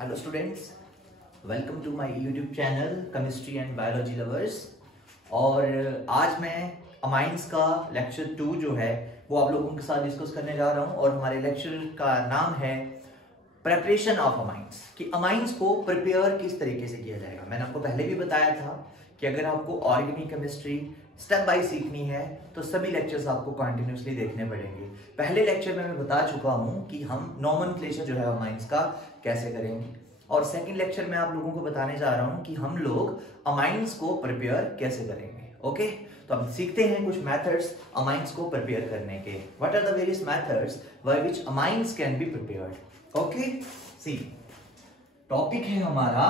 Hello students, welcome to my YouTube channel chemistry and biology lovers. और आज मैं amines का लेक्चर 2 जो है वो आप लोगों के साथ डिस्कस करने जा रहा हूं। और हमारे लेक्चर का नाम है प्रेपरेशन ऑफ अमाइंस, कि अमाइंस को प्रिपेयर किस तरीके से किया जाएगा। मैंने आपको पहले भी बताया था कि अगर आपको ऑर्गेनिक केमिस्ट्री स्टेप बाय सीखनी है तो सभी लेक्चर्स आपको कंटिन्यूसली देखने पड़ेंगे। पहले लेक्चर में मैं बता चुका हूं कि हम नॉमेनक्लेचर जो है अमाइंस का कैसे करेंगे, और सेकंड लेक्चर में आप लोगों को बताने जा रहा हूं कि हम लोग अमाइंस को प्रिपेयर कैसे करेंगे। ओके, तो अब सीखते हैं कुछ मेथड्स अमाइंस को प्रिपेयर करने के। What are the various methods by which amines can be prepared. Okay, see topic है हमारा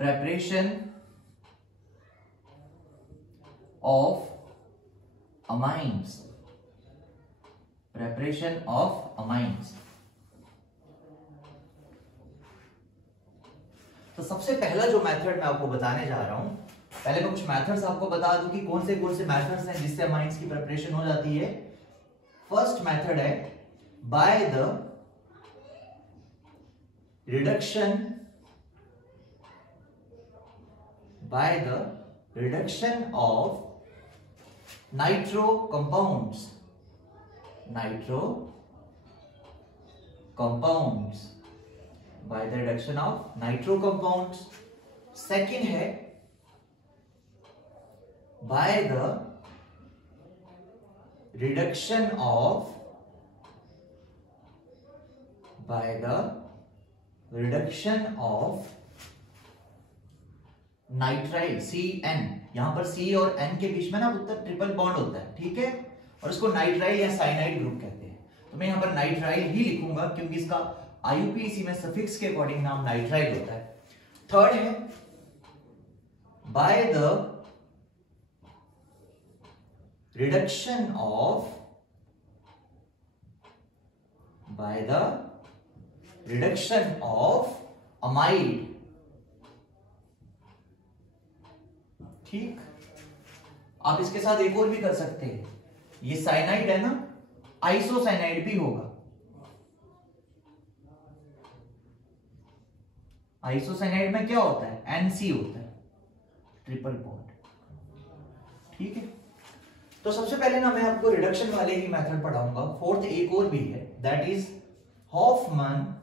preparation of amines। preparation of amines। तो सबसे पहला जो मेथड मैं आपको बताने जा रहा हूं, पहले मैं कुछ मेथड्स आपको बता दूं कि कौन से मेथड्स हैं जिससे अमाइंस की प्रिपरेशन हो जाती है। फर्स्ट मेथड है by the reduction of nitro compounds by the reduction of nitro compounds। second है by the reduction of nitrile CN। यहां पर C और N के बीच में ना ट्रिपल बॉन्ड होता है, ठीक है, और इसको नाइट्राइल या साइनाइड ग्रुप कहते हैं। तो मैं यहां पर नाइट्राइल ही लिखूंगा क्योंकि इसका IUPAC में सफिक्स के अकॉर्डिंग नाम नाइट्राइल होता है। थर्ड है by the reduction of amide. ठीक, आप इसके साथ एक और भी कर सकते हैं। ये साइनाइड है ना, आइसोसाइनाइड भी होगा। आइसोसाइनाइड में क्या होता है, NC होता है, ट्रिपल बॉन्ड। ठीक है, तो सबसे पहले ना मैं आपको रिडक्शन वाले ही मेथड पढ़ाऊंगा। फोर्थ एक और भी है, that is Hofmann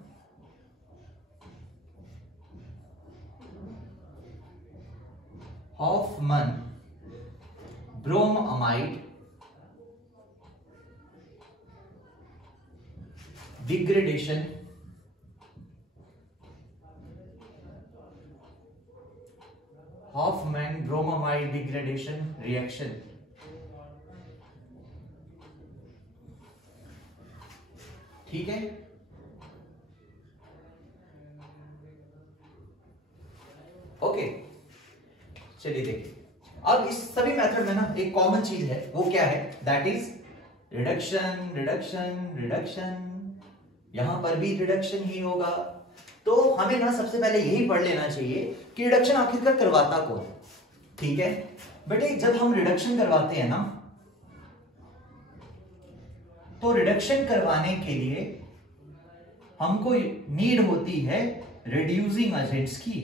bromamide degradation reaction। ठीक है, ओके, चलिए देखिए। अब इस सभी मेथड में ना एक कॉमन चीज है, वो क्या है, that is reduction reduction reduction. यहां पर भी रिडक्शन ही होगा। तो हमें ना सबसे पहले यही पढ़ लेना चाहिए कि रिडक्शन आखिरकार करवाता कौन। ठीक है बेटे, जब हम रिडक्शन करवाते हैं ना, तो रिडक्शन करवाने के लिए हमको नीड होती है रिड्यूसिंग एजेंट्स की।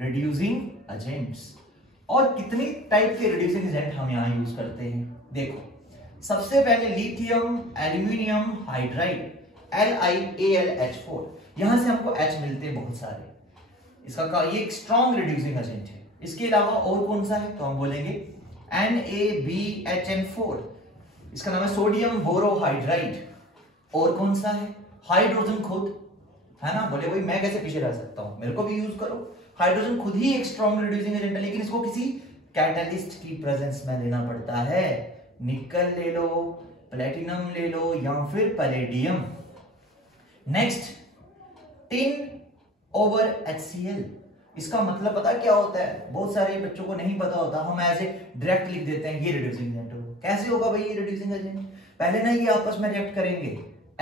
रिड्यूसिंग एजेंट्स, और कितनी टाइप के रिड्यूसिंग एजेंट हम यहां यूज करते हैं। देखो, सबसे पहले लिथियम एल्यूमिनियम हाइड्राइड LiAlH4। यहां से हमको H मिलते हैं बहुत सारे। इसका ये एक स्ट्रॉन्ग रिड्यूसिंग एजेंट है। इसके अलावा और कौन सा है, तो हम बोलेंगे NaBHN4। इसका नाम है सोडियम बोरोहाइड्राइड। और कौन सा है, हाइड्रोजन खुद, है ना। बोले भाई मैं कैसे पीछे रह सकता हूं, मेरे को भी यूज करो। हाइड्रोजन खुद ही एक स्ट्रॉन्ग रिड्यूसिंग एजेंट है, लेकिन इसको किसी कैटलिस्ट की प्रेजेंस में लेना पड़ता है। निकल ले लो, प्लेटिनम ले लो, या फिर palladium. Next, tin over HCl। इसका मतलब पता क्या होता है, बहुत सारे बच्चों को नहीं पता होता। हम ऐसे डायरेक्ट लिख देते हैं ये रिड्यूसिंग एजेंट होगा। कैसे होगा भाई ये रिड्यूसिंग एजेंट, पहले ना ये आपस में रिएक्ट करेंगे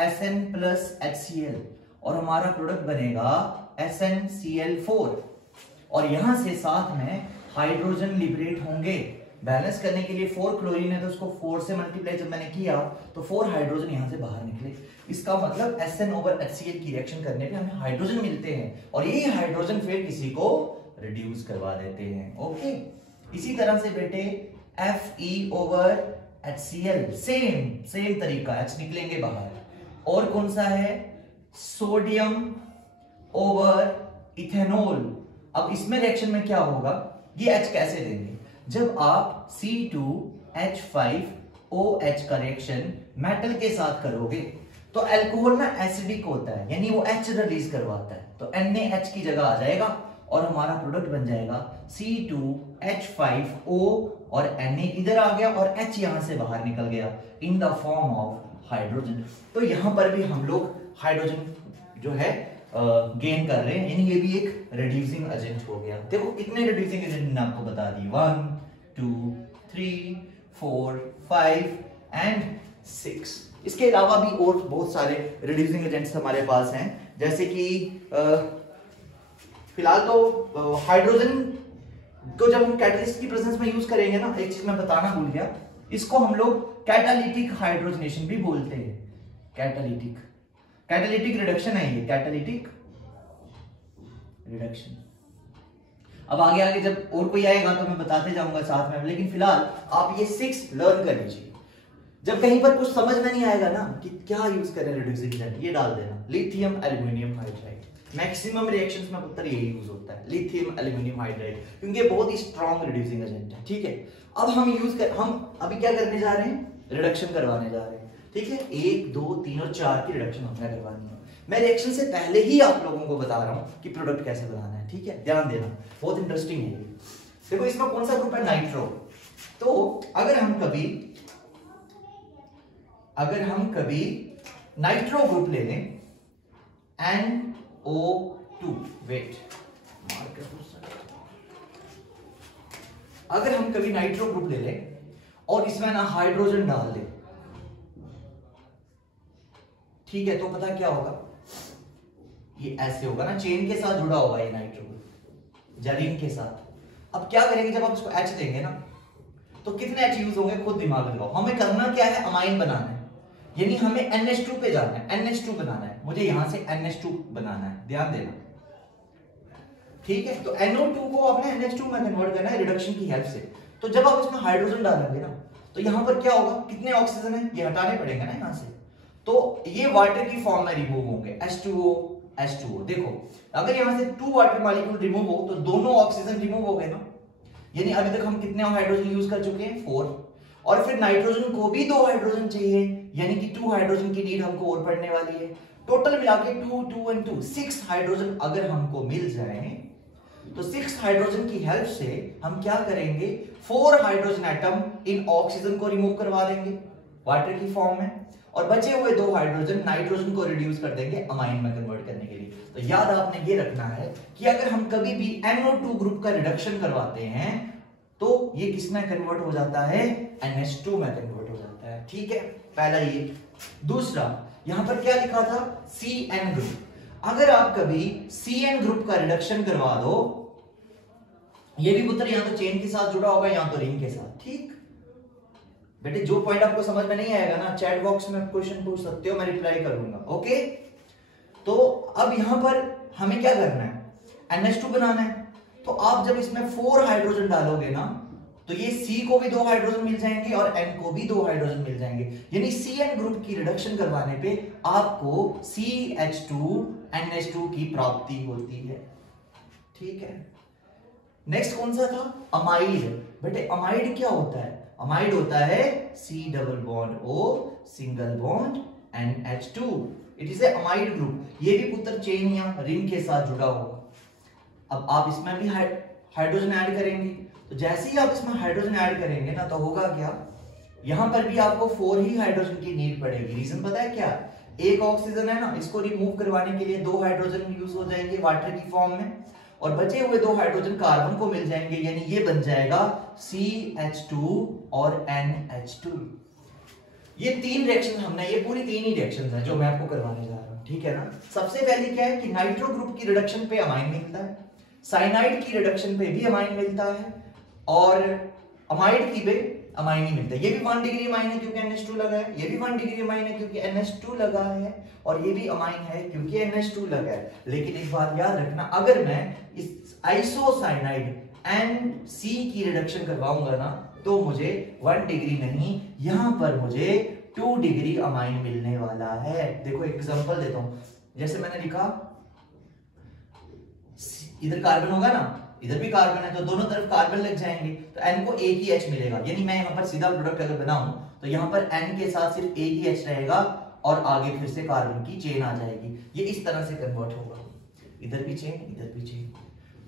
SN प्लस HCl, और हमारा प्रोडक्ट बनेगा SnCl4। और यहां से साथ में हाइड्रोजन लिबरेट होंगे, बैलेंस करने के लिए 4 क्लोरीन है तो उसको 4 से मल्टीप्लाई जब मैंने किया तो 4 हाइड्रोजन यहां से बाहर निकले। इसका मतलब SN ओवर HCl की रिएक्शन करने पे हमें हाइड्रोजन मिलते हैं और ये हाइड्रोजन फिर किसी को रिड्यूस करवा देते हैं। ओके, इसी तरह से बेटे Fe ओवर HCl सेम तरीका, H निकलेंगे बाहर। और कौन सा है, सोडियम ओवर इथेनॉल। अब इसमें रिएक्शन में क्या होगा, ये H कैसे देंगे, जब आप C2H5OH का रिएक्शन मेटल के साथ करोगे तो अल्कोहल में एसिडिक होता है, यानी वो H रिलीज करवाता है, तो NaH की जगह आ जाएगा और हमारा प्रोडक्ट बन जाएगा C2H5O और Na इधर आ गया और H यहां से बाहर निकल गया in the form of hydrogen. तो यहां पर भी हम लोग हाइड्रोजन जो है गेन कर रहे हैं, यानी ये भी एक रिड्यूसिंग एजेंट हो गया। देखो कितने रिड्यूसिंग एजेंट मैंने आपको बता दिए, 1 2 3 4 5 एंड 6। इसके अलावा भी और बहुत सारे रिड्यूसिंग एजेंट्स हमारे पास हैं, जैसे कि फिलहाल तो हाइड्रोजन को जब हम कैटलिस्ट की प्रेजेंस में यूज करेंगे ना, एक चीज मैं बताना भूल गया, इसको हम लोग कैटालिटिक हाइड्रोजनेशन भी बोलते हैं। कैटालिटिक रिडक्शन है ये, कैटालिटिक रिडक्शन। अब आगे जब और कोई आएगा तो मैं बताते जाऊंगा साथ में, लेकिन फिलहाल आप ये 6 लर्न कर लीजिए। जब कहीं पर कुछ समझ में नहीं आएगा ना कि क्या यूज करें रिड्यूसिंग एजेंट, ये डाल देना, lithium aluminium hydride. Maximum reactions में पुत्र यही यूज होता है, लिथियम एल्यूमिनियम हाइड्राइड, क्योंकि ये बहुत ही स्ट्रॉन्ग रिड्यूसिंग एजेंट है। ठीक है, अब हम अभी क्या करने जा रहे हैं, रिडक्शन करवाने जा रहे हैं। ठीक है, 1 2 3 और 4 की रिडक्शन हमने करवानी है। मैं रिएक्शन से पहले ही आप लोगों को बता रहा हूं कि प्रोडक्ट कैसे बनाना है। ठीक है, ध्यान देना, बहुत इंटरेस्टिंग है ये। देखो इसमें कौन सा ग्रुप है, नाइट्रो। तो अगर हम कभी नाइट्रो ग्रुप ले लें, NO2, वेट, अगर हम कभी नाइट्रो ग्रुप ले लें और इसमें ना हाइड्रोजन डाल दें, ठीक है, तो पता क्या होगा, ये ऐसे होगा ना, चेन के साथ जुड़ा होगा ये नाइट्रो ग्रुप, जरीन के साथ। अब क्या करेंगे, जब आप इसको H देंगे ना तो कितने H यूज होंगे, खुद दिमाग लगाओ। हमें करना क्या है, अमाइन बनाना है, यानी हमें NH2 पे जाना है, NH2 बनाना है, मुझे यहां से NH2 बनाना है, ध्यान देना। ठीक है, तो NO2 को आपने NH2 में कन्वर्ट करना है रिडक्शन की हेल्प से। तो जब आप इसमें हाइड्रोजन डालेंगे ना तो यहां पर क्या होगा, कितने ऑक्सीजन है ये हटाने पड़ेंगे ना यहां से, तो ये वाटर की फॉर्म में रिमूव होंगे, H2O। देखो अगर यहां से 2 वाटर मॉलिक्यूल रिमूव हो तो दोनों ऑक्सीजन रिमूव हो गए ना, यानी अभी तक हम कितने हाइड्रोजन यूज कर चुके हैं, 4। और फिर नाइट्रोजन को भी 2 हाइड्रोजन चाहिए, यानी कि 2 हाइड्रोजन की नीड हमको और पड़ने वाली है। टोटल मिला के 2 2 एंड 2 6 हाइड्रोजन अगर हमको मिल जाए तो 6 हाइड्रोजन की हेल्प से हम क्या करेंगे, 4 हाइड्रोजन एटम इन ऑक्सीजन को रिमूव करवा देंगे वाटर की फॉर्म में, और बचे हुए 2 हाइड्रोजन नाइट्रोजन को रिड्यूस कर देंगे अमाइन में कन्वर्ट करने के लिए। तो याद आपने ये रखना है कि अगर हम कभी भी NO2 ग्रुप का रिडक्शन करवाते हैं तो ये किस में कन्वर्ट हो जाता है, NH2 में कन्वर्ट हो जाता है। ठीक है, पहला ये। दूसरा, यहां पर क्या लिखा था, CN ग्रुप। अगर आप कभी CN ग्रुप का रिडक्शन करवा दो, ये भी पुत्र यहां तो चेन के साथ जुड़ा होगा, यहां तो रिंग के साथ। ठीक बेटे, जो पॉइंट आपको समझ में नहीं आएगा ना, चैट बॉक्स में क्वेश्चन पूछ सकते हो, मैं रिप्लाई करूंगा। ओके, तो अब यहां पर हमें क्या करना है, NH2 बनाना है। तो आप जब इसमें 4 हाइड्रोजन डालोगे ना तो ये C को भी 2 हाइड्रोजन मिल जाएंगे और N को भी 2 हाइड्रोजन मिल जाएंगे, यानी CN ग्रुप की रिडक्शन करवाने पे आपको CH2NH2 की प्राप्ति होती है। ठीक है, नेक्स्ट कौन सा था, अमाइड। बेटे अमाइड क्या होता है, अमाइड होता है C double bond O single bond NH2, it is a amide group. ये भी पुत्र चेन या रिंग के साथ जुड़ा होगा। अब आप इसमें भी हाइड्रोजन ऐड करेंगे, तो जैसे ही आप इसमें हाइड्रोजन ऐड करेंगे ना तो होगा क्या, यहां पर भी आपको 4 ही हाइड्रोजन की नीड पड़ेगी। रीजन पता है क्या, एक ऑक्सीजन है ना, इसको रिमूव करवाने के लिए 2 हाइड्रोजन यूज हो जाएंगे वाटर की फॉर्म में, और बचे हुए 2 हाइड्रोजन कार्बन को मिल जाएंगे, यानी ये बन जाएगा CH2 और NH2। ये 3 रिएक्शन हमने, ये पूरी 3 ही रिएक्शन है जो मैं आपको करवाने जा रहा हूं। ठीक है ना, सबसे पहले क्या है कि नाइट्रो ग्रुप की रिडक्शन पे अमाइन मिलता है, साइनाइड की रिडक्शन पे भी अमाइन मिलता है, और अमाइड की पे अमाइन ही मिलता है। ये भी 1 डिग्री अमाइन है क्योंकि NH2 लगा है, ये भी 1 डिग्री अमाइन है क्योंकि NH2 लगा है, और ये भी अमाइन है क्योंकि NH2 लगा है। लेकिन एक बात याद रखना, अगर मैं इस आइसोसाइनाइड NC की रिडक्शन करवाऊंगा ना, तो मुझे 1 डिग्री नहीं, यहां पर मुझे 2 डिग्री अमाइन मिलने वाला है। देखो एग्जांपल देता हूं, जैसे मैंने लिखा, इधर कार्बन होगा ना, इधर भी कार्बन है, तो दोनों तरफ कार्बन लग जाएंगे, तो N को एक ही H मिलेगा। यानी मैं यहाँ पर सीधा प्रोडक्ट अगर बनाऊं तो यहाँ पर N के साथ सिर्फ एक ही H रहेगा और आगे फिर से कार्बन की चेन आ जाएगी। ये इस तरह से कन्वर्ट होगा, इधर भी चेन, इधर भी चेन,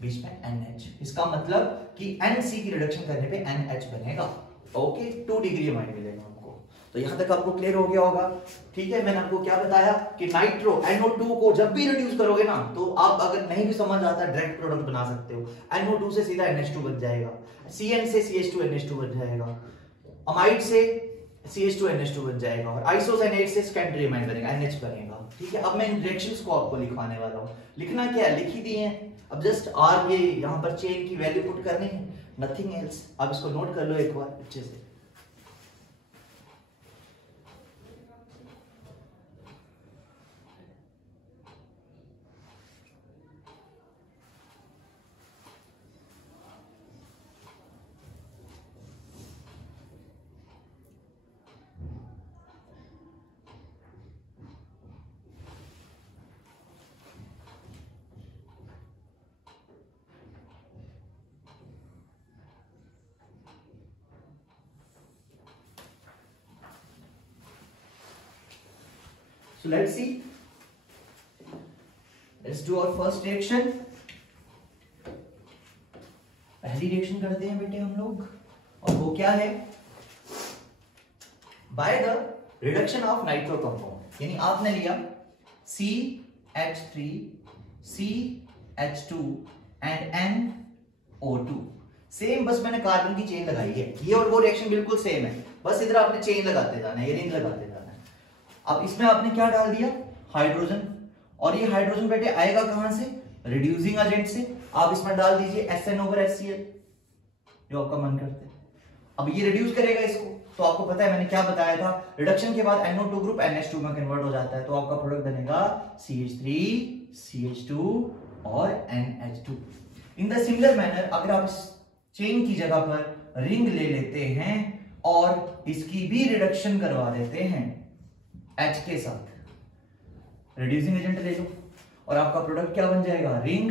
बीच में NH। इसका मतलब कि NC की रिडक्शन करने पे NH बनेगा। ओके, 2 डिग्री अमाइन मिलेगा हमको। तो यहां तक आपको क्लियर हो गया होगा। ठीक है, मैंने आपको क्या बताया कि नाइट्रो NO2 को जब भी रिड्यूस करोगे ना, तो आप अगर नहीं भी समझ आता डायरेक्ट प्रोडक्ट बना सकते हो। NO2 से सीधा NH2 बन जाएगा, CN से CH2NH2 बन जाएगा, अमाइड से CH2NH2 बन जाएगा, और आइसोसाइनेट से सेकेंडरी अमाइन बनेगा, NH बनेगा। ठीक है, अब मैं इन रिएक्शंस को आपको लिखवाने वाला हूं। लिखना क्या है, लिख ही दिए हैं, अब जस्ट R ये यहां पर चेन की वैल्यू पुट करनी है, नथिंग एल्स। आप इसको नोट कर लो एक बार अच्छे से। So let's see. Let's do our first reaction. पहली रिएक्शन करते हैं बेटे हम लोग, और वो क्या है, by the reduction of nitro compound. यानी आपने लिया CH3 CH2 and NO2। Same, बस मैंने कार्बन की चेन लगाई है, ये और वो रिएक्शन बिल्कुल सेम है, बस इधर आपने चेन लगाते जाना है, ये रिंग लगाते जाना है। अब इसमें आपने क्या डाल दिया, हाइड्रोजन, और ये हाइड्रोजन बेटे आएगा कहां से, रिड्यूसिंग एजेंट से। आप इसमें डाल दीजिए SN/HCl, जो आपका मन करता है। अब ये रिड्यूस करेगा इसको, तो आपको पता है मैंने क्या बताया था, रिडक्शन के बाद NO2 ग्रुप NH2 में कन्वर्ट हो जाता है, तो आपका प्रोडक्ट बनेगा CH3 CH2 और NH2। In the similar manner अगर आप चेन की जगह पर रिंग ले लेते हैं और इसकी भी रिडक्शन करवा देते हैं H के साथ, रिड्यूसिंग एजेंट ले लो, और आपका प्रोडक्ट क्या बन जाएगा, रिंग,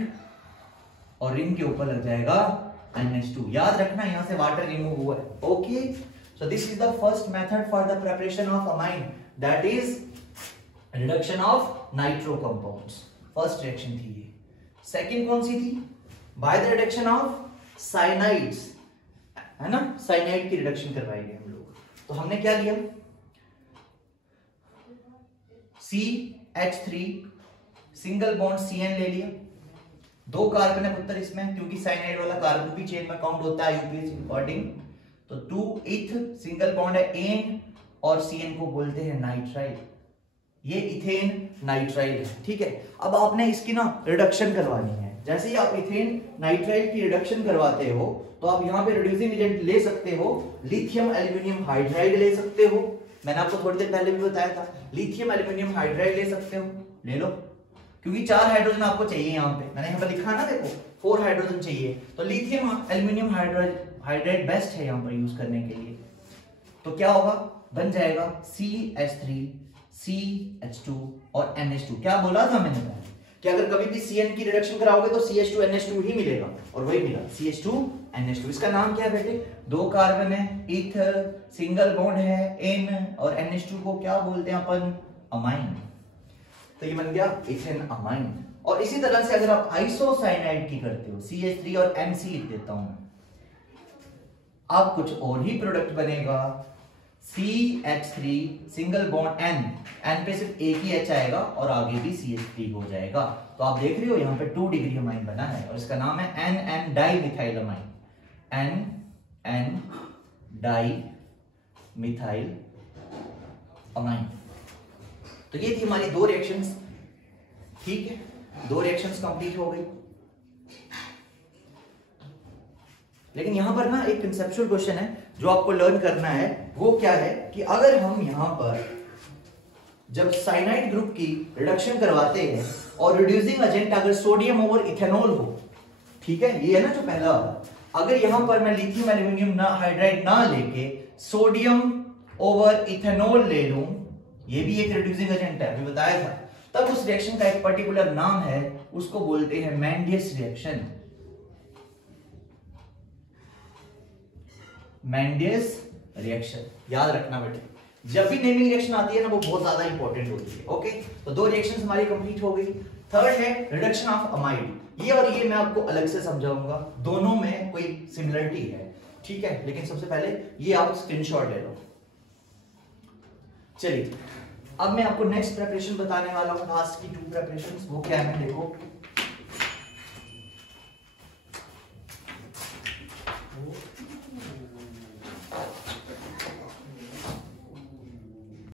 और रिंग के ऊपर लग जाएगा NH2। याद रखना यहां से वाटर रिमूव हुआ है। Okay, so this is the first method for the preparation of amine, that is reduction of nitro compounds. First reaction थी ये। सेकंड कौन सी थी, by the reduction of cyanides, है ना, साइनाइड की रिडक्शन करवाएंगे हम लोग। तो हमने क्या लिया, CH3 सिंगल बॉन्ड CN ले लिया, 2 कार्बन है पुत्र इसमें, क्योंकि साइनाइड वाला कार्बन भी चेन में काउंट होता है यूपीएससी अकॉर्डिंग। तो 2 इथ सिंगल बॉन्ड है एन, और CN को बोलते हैं नाइट्राइल, ये इथेन नाइट्राइल है। ठीक है, अब आपने इसकी ना रिडक्शन करवानी है। जैसे ही आप इथेन नाइट्राइल की रिडक्शन करवाते हो, तो आप यहाँ पे रिड्यूसिंग एजेंट ले सकते हो, लिथियम एल्यूमिनियम हाइड्राइड ले सकते हो, मैंने आपको थोड़ी देर पहले भी बताया था, लिथियम एल्यूमिनियम हाइड्राइड ले सकते हो, ले लो, क्योंकि 4 हाइड्रोजन आपको चाहिए यहाँ पे, मैंने यहाँ पे लिखा ना, देखो 4 हाइड्रोजन चाहिए, तो लिथियम एल्यूमिनियम हाइड्राइड बेस्ट है यहाँ पर यूज करने के लिए। तो क्या होगा, बन जाएगा CH3 CH2 और NH2। क्या बोला था मैंने पहले कि अगर कभी भी CN की रिडक्शन कराओगे तो CH2NH2 ही मिलेगा, और वही मिला CH2NH2। इसका नाम क्या है बेटे, 2 कार्बन है, इथ सिंगल बॉन्ड है N, और NH2 को क्या बोलते हैं अपन, अमाइन। तो ये बन गया इथेन अमाइन। और इसी तरह से अगर आप आइसोसाइनाइड की करते हो, CH3 और MC लिख देता हूं, अब कुछ और ही प्रोडक्ट बनेगा, CH3 सिंगल बॉन्ड N पे सिर्फ एक ही H आएगा और आगे भी CH3 हो जाएगा। तो आप देख रहे हो यहाँ पे 2 डिग्री अमाइन बना है, और इसका नाम है NN dimethyl amine, NN dimethyl amine. तो ये थी हमारी 2 रिएक्शंस। ठीक है, 2 रिएक्शंस कंप्लीट हो गई। लेकिन यहां पर ना एक कंसेप्चुअल क्वेश्चन है जो आपको लर्न करना है, वो क्या है कि अगर हम यहां पर जब साइनाइड ग्रुप की रिडक्शन करवाते हैं और रिड्यूसिंग एजेंट अगर सोडियम ओवर इथेनॉल हो, ठीक है, ये है ना जो पहला वाला, अगर यहां पर मैं लिथियम एल्यूमिनियम ना हाइड्राइड ना लेके सोडियम ओवर इथेनॉल ले लूं, ये भी एक रिड्यूसिंग एजेंट है, अभी बताया था, तब उस रिएक्शन का एक पर्टिकुलर नाम है, उसको बोलते हैं मेंडियस रिएक्शन। मेंडियस रिएक्शन याद रखना बेटे, जब भी नेमिंग रिएक्शन आती है ना वो बहुत ज्यादा इंपॉर्टेंट होती है। ओके, तो दो रिएक्शंस हमारी कंप्लीट हो गई। थर्ड है रिडक्शन ऑफ अमाइड, ये और ये मैं आपको अलग से समझाऊंगा, दोनों में कोई सिमिलरिटी है, ठीक है, लेकिन सबसे पहले ये आप स्क्रीनशॉट ले लो। चलिए अब मैं आपको नेक्स्ट प्रिपरेशन बताने वाला हूं, लास्ट की 2 प्रिपरेशंस, वो क्या है देखो।